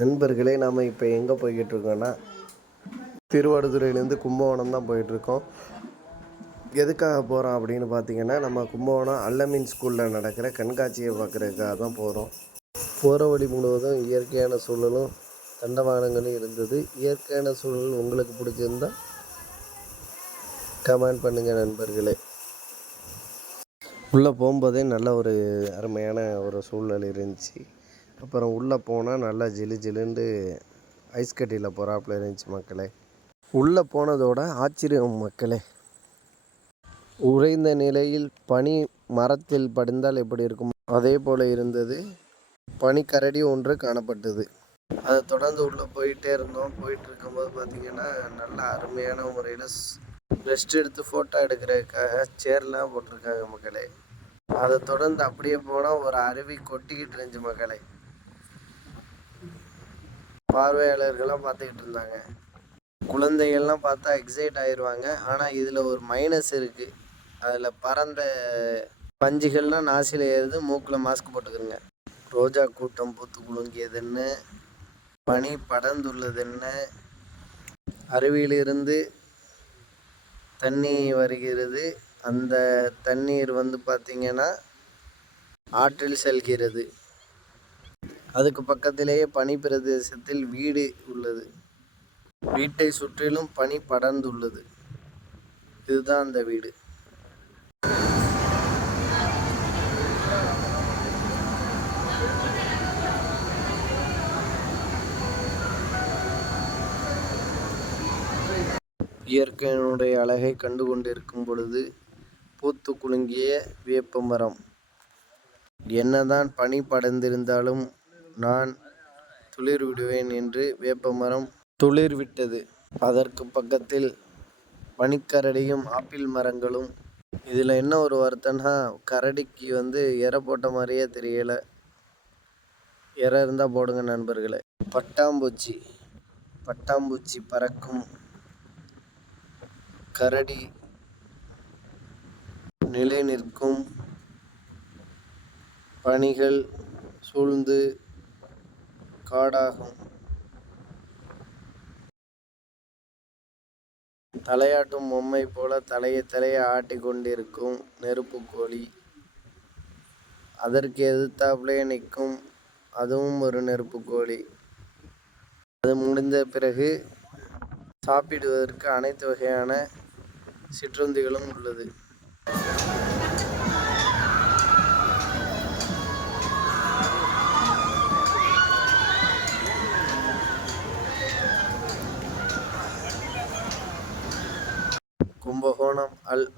நண்பர்களே நாம் இப்போ எங்கே போய்கிட்டு இருக்கோன்னா திருவாடுதுறையிலேருந்து கும்பகோணம் தான் போயிட்டுருக்கோம் எதுக்காக போகிறோம் அப்படின்னு பார்த்தீங்கன்னா நம்ம கும்பகோணம் அல்லமீன் ஸ்கூலில் நடக்கிற கண்காட்சியை பார்க்குறதுக்காக தான் போகிறோம் போகிற வழி முழுவதும் இயற்கையான சூழலும் தண்டவாளங்களும் இருந்தது. இயற்கையான சூழல் உங்களுக்கு பிடிச்சிருந்தா கமெண்ட் பண்ணுங்கள் நண்பர்களே. உள்ளே போகும்போதே நல்ல ஒரு அருமையான ஒரு சூழ்நிலை இருந்துச்சு. அப்புறம் உள்ளே போனால் நல்லா ஜிலு ஜிலுண்டு ஐஸ் கட்டியில் போகிறாப்புல இருந்துச்சு மக்களே. உள்ளே போனதோட ஆச்சரியம் மக்களே. உறைந்த நிலையில் பனி மரத்தில் படிந்தால் எப்படி இருக்கும்? அதே போல் இருந்தது. பனிக்கரடி ஒன்று காணப்பட்டது. அதை தொடர்ந்து உள்ளே போயிட்டே இருந்தோம். போயிட்டு இருக்கும்போது பார்த்திங்கன்னா நல்ல அருமையான முறையில் ரெஸ்ட் எடுத்து ஃபோட்டோ எடுக்கிறதுக்காக சேர்லாம் போட்டிருக்காங்க மக்களே. அதை தொடர்ந்து அப்படியே போனால் ஒரு அருவி கொட்டிக்கிட்டு இருந்துச்சு மக்களே. பார்வையாளர்கள்லாம் பார்த்துக்கிட்டு இருந்தாங்க. குழந்தைகள்லாம் பார்த்தா எக்ஸைட் ஆயிடுவாங்க ஆனால் இதில் ஒரு மைனஸ் இருக்குது அதில் பறந்த பஞ்சுகள்லாம் நாசியில் ஏறுது. மூக்கில் மாஸ்க் போட்டுக்கிறங்க ரோஜா கூட்டம் பூத்து குலுங்கியதுன்னு? பனி படர்ந்துள்ளது என்ன அருவியிலிருந்து தண்ணி வருகிறது. அந்த தண்ணீர் வந்து பார்த்திங்கன்னா ஆற்றில் செல்கிறது. அதுக்கு பக்கத்திலேயே பனி பிரதேசத்தில் வீடு உள்ளது. வீட்டை சுற்றிலும் பனி படர்ந்துள்ளது. இதுதான் அந்த வீடு. இயற்கையினுடைய அழகை கண்டு கொண்டிருக்கும் பொழுது பூத்து குலுங்கிய வேப்ப மரம் என்னதான் பனி படர்ந்திருந்தாலும் நான் துளிர் விடுவேன் என்று வேப்பமரம் துளிர் விட்டது அதற்கு பக்கத்தில் பனிக்கரடியும் ஆப்பிள் மரங்களும். இதில் என்ன ஒரு வருத்தம்னா கரடிக்கு வந்து எரை போட்ட மாதிரியே தெரியலை. எரை இருந்தால் போடுங்க நண்பர்களே. பட்டாம்பூச்சி. பட்டாம்பூச்சி பறக்கும் கரடி நிலை நிற்கும் பனிகள் சூழ்ந்து காடாகும். தலையாட்டும் பொம்மை போல தலையை தலையை ஆட்டி கொண்டிருக்கும் நெருப்பு கோழி. அதற்கு எதிர்த்தாப்புலே நிற்கும் அதுவும் ஒரு நெருப்பு கோழி. அது முடிந்த பிறகு சாப்பிடுவதற்கு அனைத்து வகையான சிற்றுந்திகளும் உள்ளது.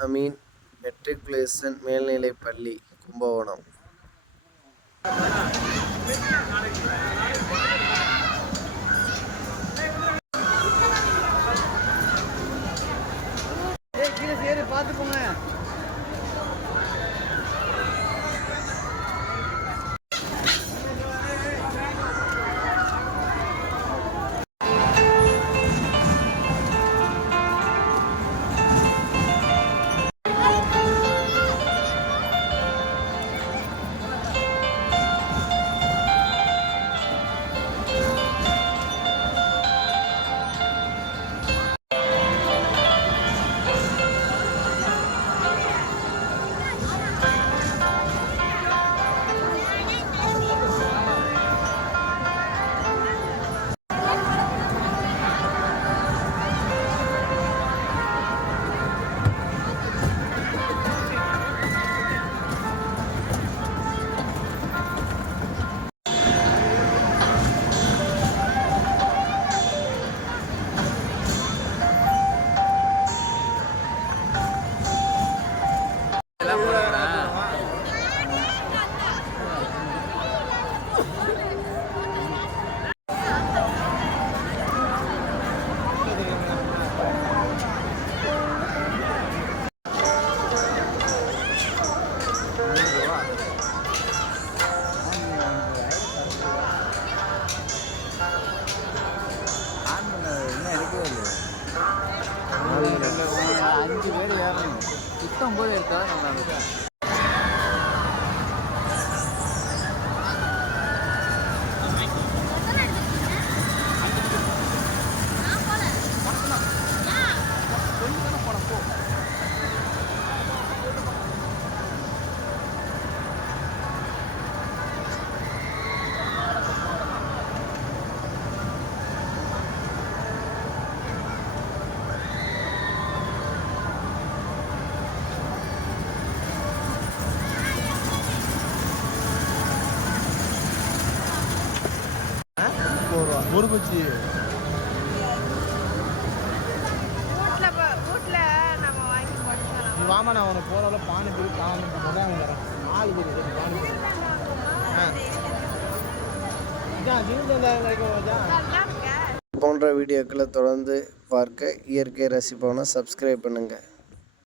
அமீன் மெட்ரிகுலேஷன் மேல்நிலைப் பள்ளி கும்பகோணம். பார்த்து போங்க. tan buena ventana, la verdad. இருக்கும் ஒரு பச்சி நீ வாமா நான் உனக்கு போகிறவள பானிபூரி பாவம் தான் தரேன். ஆளு பேர். ஆ. இதான் கிடைக்கும் மச்சான் நல்லா இருக்கேன் போன்ற வீடியோக்களை தொடர்ந்து பார்க்க இயற்கை ரசிப்பவனை சப்ஸ்கிரைப் பண்ணுங்கள்